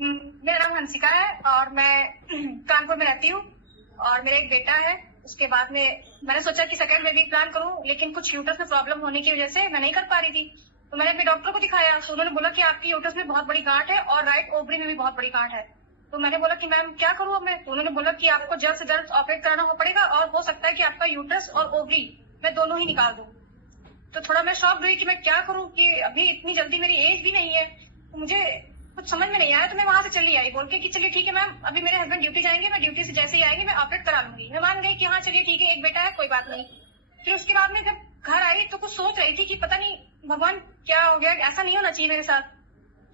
मेरा नाम हंसिका है और मैं कानपुर में रहती हूँ और मेरा एक बेटा है। उसके बाद में मैंने सोचा कि सेकंड बेबी प्लान करूं, लेकिन कुछ यूट्रस में प्रॉब्लम होने की वजह से मैं नहीं कर पा रही थी। तो मैंने अपने डॉक्टर को दिखाया तो उन्होंने बोला कि आपकी यूट्रस में बहुत बड़ी गांठ है और राइट ओवरी में भी बहुत बड़ी गांठ है। तो मैंने बोला कि मैम क्या करूं अब मैं? तो उन्होंने बोला कि आपको जल्द से जल्द ऑपरेट कराना हो पड़ेगा और हो सकता है कि आपका यूट्रस और ओवरी मैं दोनों ही निकाल दूं। तो थोड़ा मैं शॉक हुई कि मैं क्या करूं कि अभी इतनी जल्दी मेरी एज भी नहीं है। तो मुझे कुछ समझ में नहीं आया तो मैं वहां से चली आई बोल के कि चलिए ठीक है मैम, अभी मेरे हस्बैंड ड्यूटी जाएंगे, मैं ड्यूटी से जैसे ही आएंगे मैं ऑपरेट करा लूंगी। मैं मान गई कि हाँ चलिए ठीक है, एक बेटा है कोई बात नहीं। फिर उसके बाद में जब घर आई तो कुछ सोच रही थी कि पता नहीं भगवान क्या हो गया, ऐसा नहीं होना चाहिए मेरे साथ।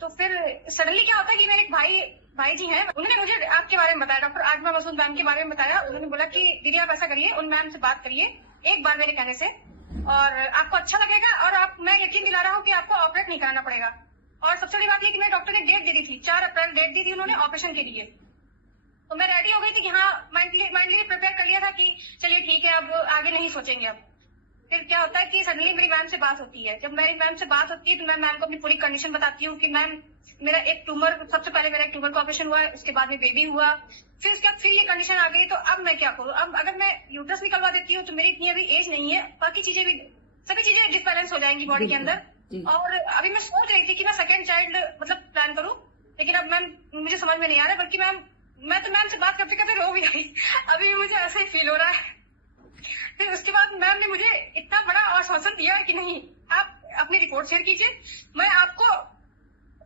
तो फिर सडनली क्या होता है कि मेरे एक भाई जी हैं, उन्होंने मुझे आपके बारे में बताया, डॉक्टर आजमा मसूद मैम के बारे में बताया। उन्होंने बोला कि दीदी आप ऐसा करिए, उन मैम से बात करिए एक बार मेरे कहने से और आपको अच्छा लगेगा और आप, मैं यकीन दिला रहा हूँ कि आपको ऑपरेट नहीं कराना पड़ेगा। और सबसे बड़ी बात ये कि मेरे डॉक्टर ने डेट दे दी थी, 4 अप्रैल डेट दी थी उन्होंने ऑपरेशन के लिए। तो मैं रेडी हो गई थी कि हाँ माइंडली प्रिपेयर कर लिया था कि चलिए ठीक है अब आगे नहीं सोचेंगे। अब फिर क्या होता है कि सडनली मेरी मैम से बात होती है। जब मेरी मैम से बात होती है तो मैं मैम को अपनी पूरी कंडीशन बताती हूँ कि मैम मेरा एक ट्यूमर, सबसे पहले मेरा एक ट्यूमर का ऑपरेशन हुआ है, उसके बाद में बेबी हुआ, फिर उसके बाद फिर ये कंडीशन आ गई। तो अब मैं क्या करूँ? अब अगर मैं यूट्रस निकलवा देती हूँ तो मेरी इतनी अभी एज नहीं है, बाकी चीजें भी सभी चीजें डिसबैलेंस हो जाएंगी बॉडी के अंदर। और अभी मैं सोच रही थी कि मैं सेकेंड चाइल्ड मतलब प्लान करूँ, लेकिन अब मैम मुझे समझ में नहीं आ रहा है। बल्कि मैम मैं तो मैम से बात करते करते रो भी आई, अभी मुझे ऐसा ही फील हो रहा है। फिर उसके बाद मैम ने मुझे इतना बड़ा आश्वासन दिया है कि नहीं आप अपनी रिपोर्ट शेयर कीजिए, मैं आपको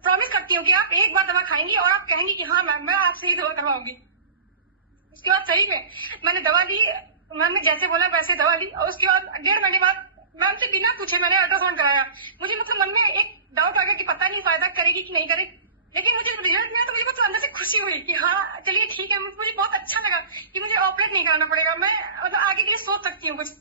प्रॉमिस करती हूँ कि आप एक बार दवा खाएंगी और आप कहेंगी कि हाँ मैम मैं आपसे ही दवा करवाऊंगी। उसके बाद सही में मैंने दवा ली, मैम ने जैसे बोला वैसे दवा ली और उसके बाद 1.5 महीने बाद मैम से बिना पूछे मैंने अल्ट्रासाउंड कराया। मुझे मतलब मन में एक डाउट आ गया कि पता नहीं फायदा करेगी कि नहीं करेगी, लेकिन मुझे रिजल्ट मिला तो मुझे कुछ अंदर से खुशी हुई कि हाँ चलिए ठीक है। मुझे बहुत अच्छा लगा कि मुझे ऑपरेट नहीं कराना पड़ेगा, मैं मतलब आगे के लिए सोच सकती हूँ कुछ।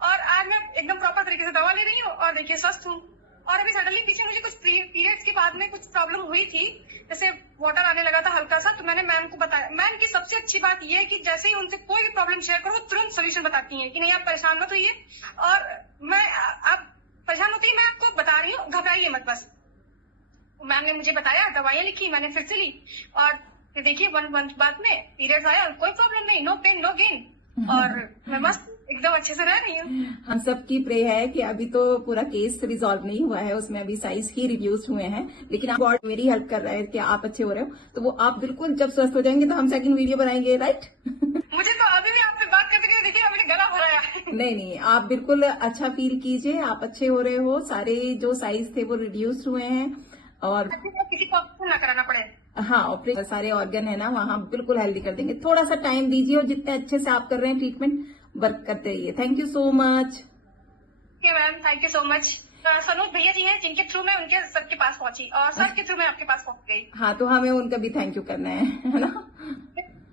और आज मैं एकदम प्रॉपर तरीके से दवा ले रही हूँ और देखिए स्वस्थ हूँ। और अभी सडनली पीछे मुझे कुछ पीरियड्स के बाद में कुछ प्रॉब्लम हुई थी, जैसे वाटर आने लगा था हल्का सा। तो मैंने मैम को बताया। मैम की सबसे अच्छी बात यह है कि जैसे ही उनसे कोई भी प्रॉब्लम शेयर करो तुरंत सोल्यूशन बताती हैं कि नहीं आप परेशान मत होइए, और मैं आप परेशान होती है मैं आपको बता रही हूँ, घबराइए मत बस। मैम ने मुझे बताया, दवाइयाँ लिखी, मैंने फिर से ली और फिर देखिए 1 मंथ बाद में पीरियड्स आया, कोई प्रॉब्लम नहीं, नो पेन नो गेन, और मैं मस्त एकदम अच्छे से रह रही हूँ। हम सबकी प्रे है कि अभी तो पूरा केस रिजॉल्व नहीं हुआ है, उसमें अभी साइज ही रिव्यूज हुए हैं, लेकिन आप गॉड मेरी हेल्प कर रहा है कि आप अच्छे हो रहे हो। तो वो आप बिल्कुल जब स्वस्थ हो जाएंगे तो हम सेकंड वीडियो बनाएंगे, राइट? मुझे तो अभी भी आपसे बात करते करते देखिए मेरा गला भर आया है। नहीं, आप बिल्कुल अच्छा फील कीजिए, आप अच्छे हो रहे हो, सारे जो साइज थे वो रिड्यूस हुए हैं और किसी को ऑपरेशन ना कराना पड़े। हाँ, ऑपरेशन सारे ऑर्गन है ना वहाँ बिल्कुल हेल्दी कर देंगे। थोड़ा सा टाइम दीजिए और जितने अच्छे से आप कर रहे हैं ट्रीटमेंट वर्क करते रहिए। Thank you so much. Ma'am thank you so much. Sanoj भैया जी हैं जिनके थ्रू मैं उनके सबके पास पहुंची और सर के थ्रू मैं आपके पास पहुंच गई। हाँ, तो हमें उनका भी थैंक यू करना है ना?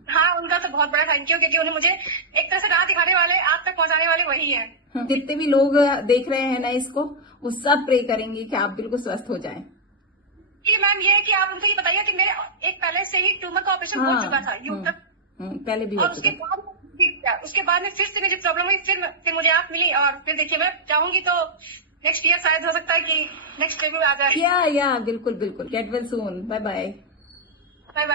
हाँ उनका तो बहुत बड़ा थैंक यू, क्योंकि उन्हें मुझे एक तरह से राह दिखाने वाले, आप तक पहुंचाने वाले वही है। जितने भी लोग देख रहे हैं ना इसको, वो सब प्रे करेंगे कि आप बिल्कुल स्वस्थ हो जाएं। जी मैम ये है कि आप उनको ये बताइए कि मेरे एक पहले से ही ट्यूमर का ऑपरेशन हो चुका था यूट्रस, पहले भी हो और चुका। उसके बाद में फिर से मुझे प्रॉब्लम हुई, फिर मुझे आप मिली और फिर देखिए मैं चाहूंगी तो नेक्स्ट ईयर शायद हो सकता है कि नेक्स्ट बेबी आ जाए। या बिल्कुल get well soon. Bye bye. Bye bye.